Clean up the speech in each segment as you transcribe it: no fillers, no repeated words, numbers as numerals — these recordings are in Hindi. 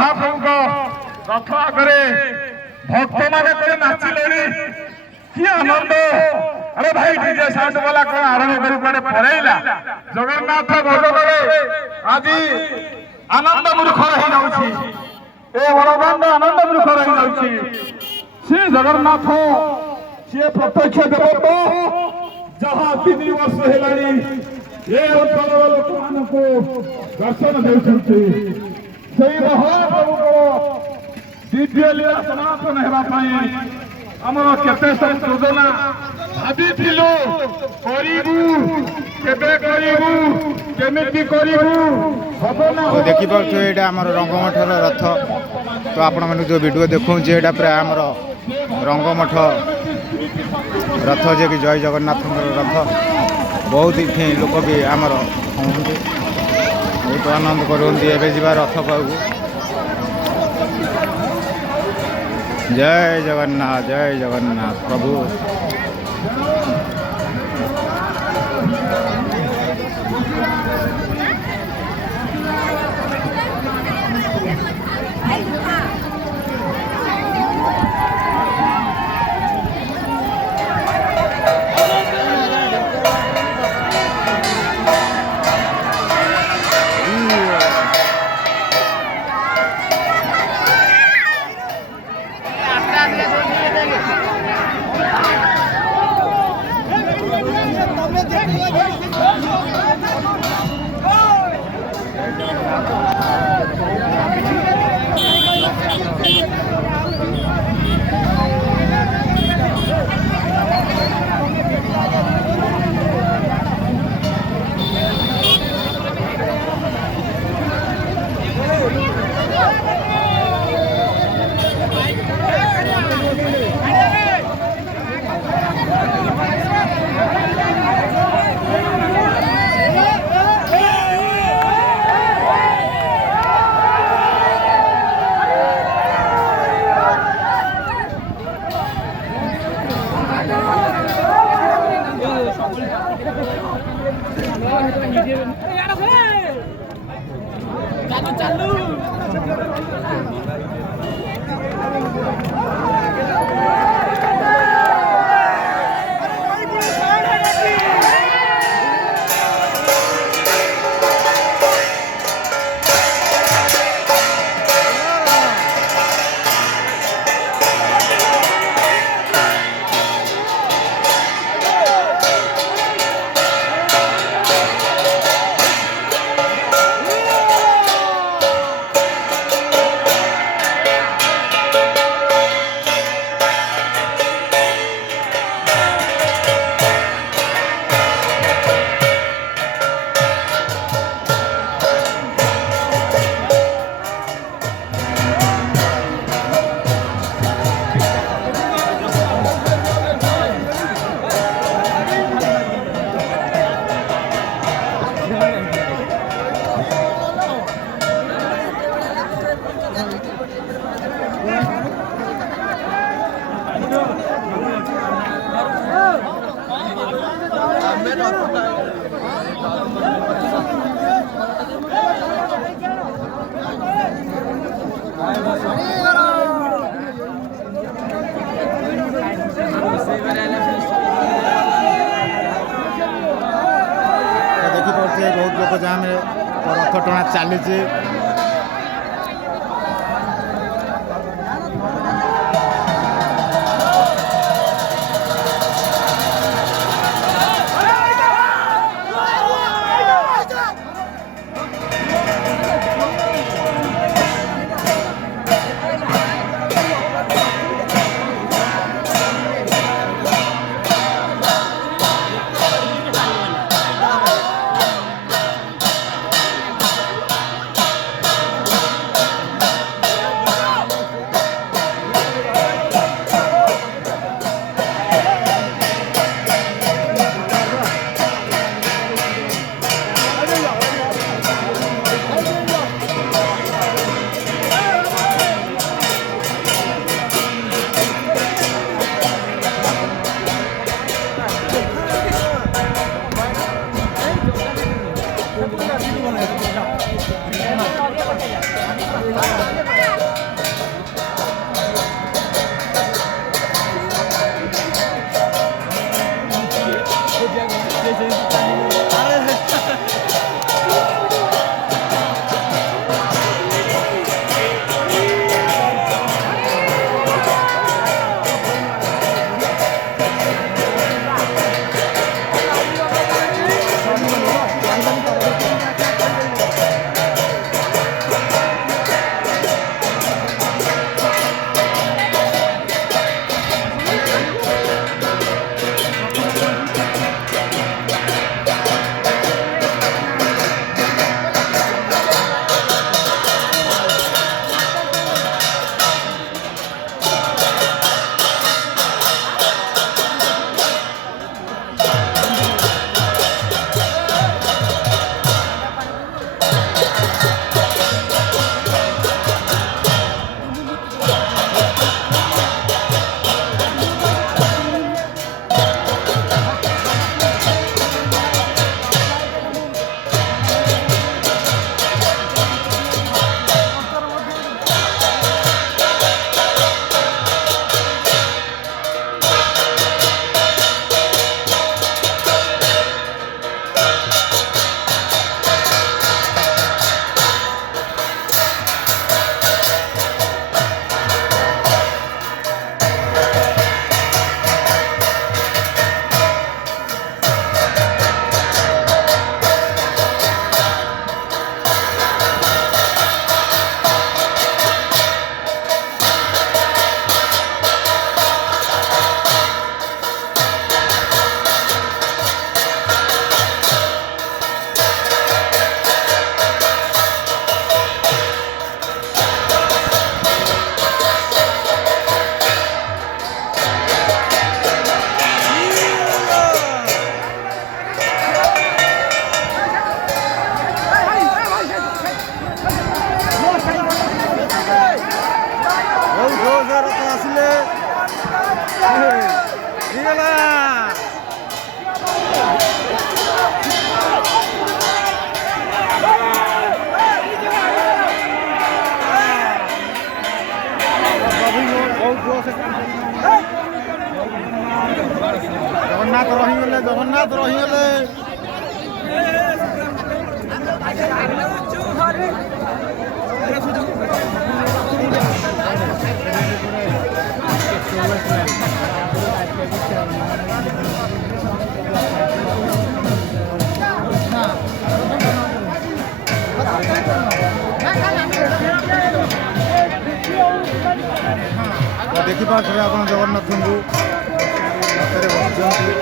महाप्रभु को रथ आगे भक्त मैंने नाचिले कि आनंद। अरे भाई डीजे साउंड वाला कौन आरंभ कर पड़ेगा जगन्नाथ भजन आज आनंद मुखर हो जाऊँगी ए बड़दान आनंद मुखर हो जाऊँगी। श्री जगन्नाथ सी प्रत्यक्ष देवता जहाँ 3 वर्ष है ये अंचल लोक मान दर्शन देते महाप्रभु को द्वितीय लीला समापन होगापाई आमर केते सब योजना भावी देखिपे ये आम रंगमठर रथ तो आपण मैंने जो वीडियो देखूँ ये प्राय आम रंगमठ रथ जे कि जय जगन्नाथ रथ बहुत ही लोक भी आमर कहते बहुत आनंद करते जा रथ पाऊ। जय जगन्नाथ प्रभु। देखिपे बहुत लोक जाम रथ टଣା चली। ଜଗନ୍ନାଥ ରହିଗଲେ, ଜଗନ୍ନାଥ ରହିଗଲେ। ଦେଖିପାରୁଥିବେ ଆପଣ ଜଗନ୍ନାଥଙ୍କୁ ରଥରେ ବସିଛନ୍ତି।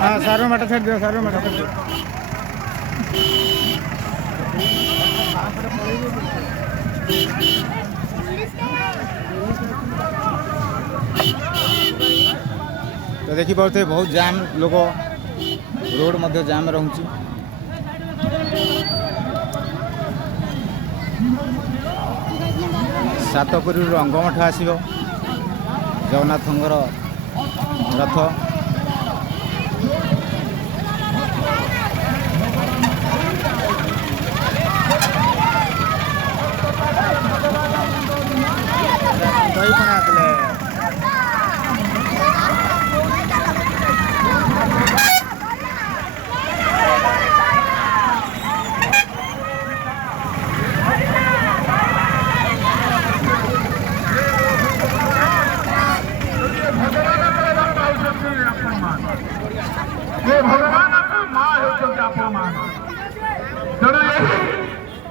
हाँ सारो माटा छाड़ दियो, सारो माटा छाड़ दियो। तो देखी पारे बहुत जाम लोग, रोड मध्य जाम रहुची। सातपुरी अंगमठ आसो जगन्नाथंकर रथ। दही पଣା आसले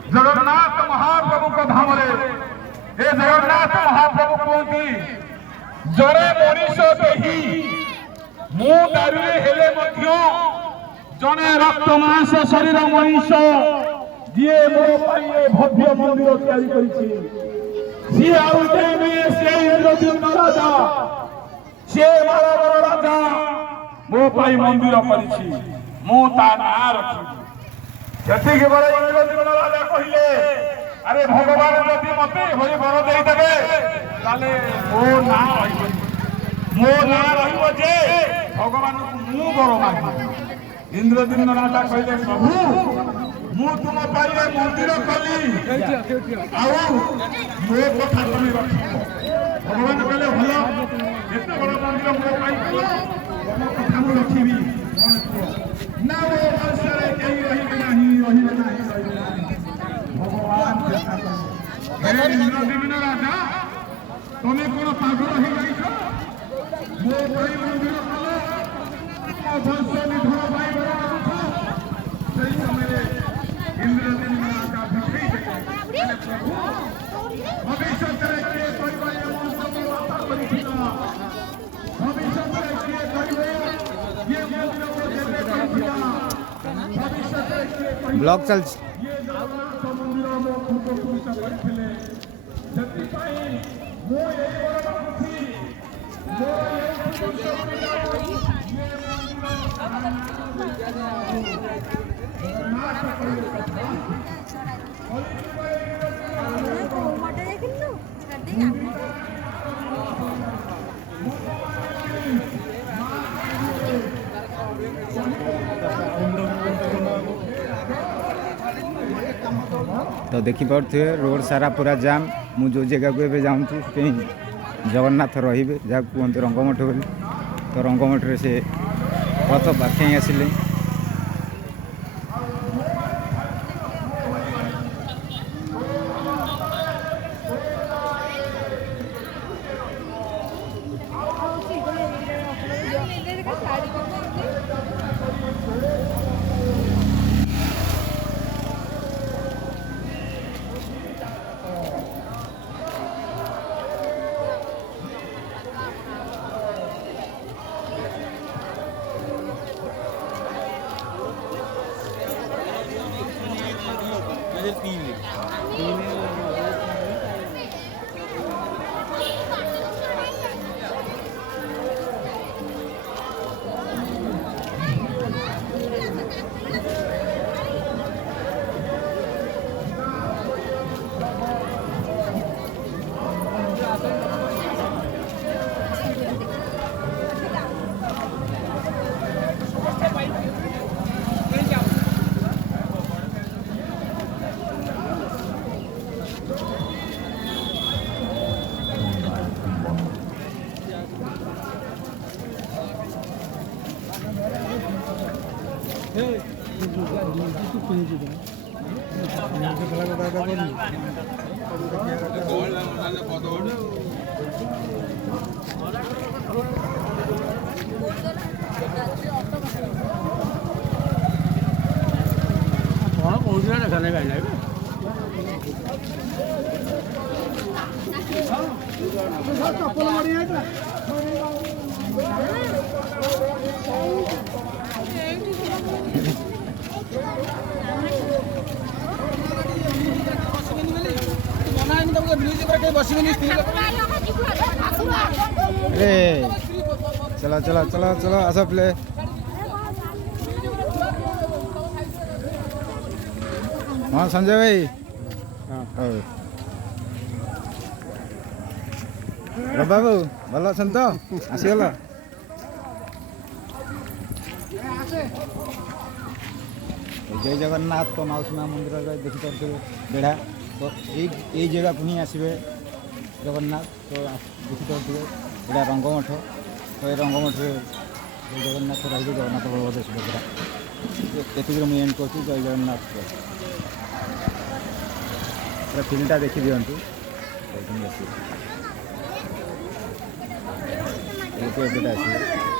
जगन्नाथ महाप्रभु को धाम रे ए जगन्नाथ महाप्रभु कहती जड़े मनीष देही मु दारू हेले मध्य जने रक्त मांस शरीर मनीष जी मो पाई भव्य मंदिर तैयारी करिछि सी आउटे में से इंद्रद्युम्न राजा से मालवर राजा मो पाई मंदिर करिछि मु ता ना रखि जति के बड़े इंद्रद्युम्न राजा कहिले अरे भगवान जदि मते होई बर देई देबे ताले मो ना रहिबो जे भगवान को मु बर मागि। इंद्रद्युम्न राजा कहिले प्रभु मु तुम पाइले मंदिर कली आउ मो कथा तुम रख। भगवान कहले भलो एते बड़ मंदिर मो पाइलो मो कथा मु रखिबी ना वो वंशरे केही रहिबे नाही भगवान इंद्रद्युम्न राजा तुम कौन पागल हो जाइछ मो भाई मंदिर कल मो वंश निधन भाई बड़ा सही समय इंद्रद्युम्न राजा भिखई देले प्रभु भविष्य करे के कोई ये वंश में वापस करिथिला भविष्य करे के करिवे ये मंदिर को देबे करिथिला भविष्य करे के ब्लॉग चल ये जगन्नाथ मंदिर में पूजा पूजा करथिले जति पाई मो ए बड़ा थी मो ए पूजा पूजा ये तो देखी पारे रोड सारा पूरा जाम। मु जो जगह को जाऊँ जगन्नाथ रहिबे जहाँ कहते रंगमठ बोली। तो रंगमठरे से रथ पाखे आसिले। चलो चलो चलो चलो आस प्ले हाँ संजय भाई बाबू भल अच्छा तो आसीगल जय जगन्नाथ तो माउसी माँ मंदिर देखिपे बेढ़ा तो यही जगह को ही आसवे जगन्नाथ तो देखिपे यहाँ रंगमठ तो ये रंगमठ जगन्नाथ रही जगन्नाथ बलभद्र सुभद्रा ये मुझे एंड कर जय जगन्नाथ पूरा फिल्मटा देखी दिंतु आस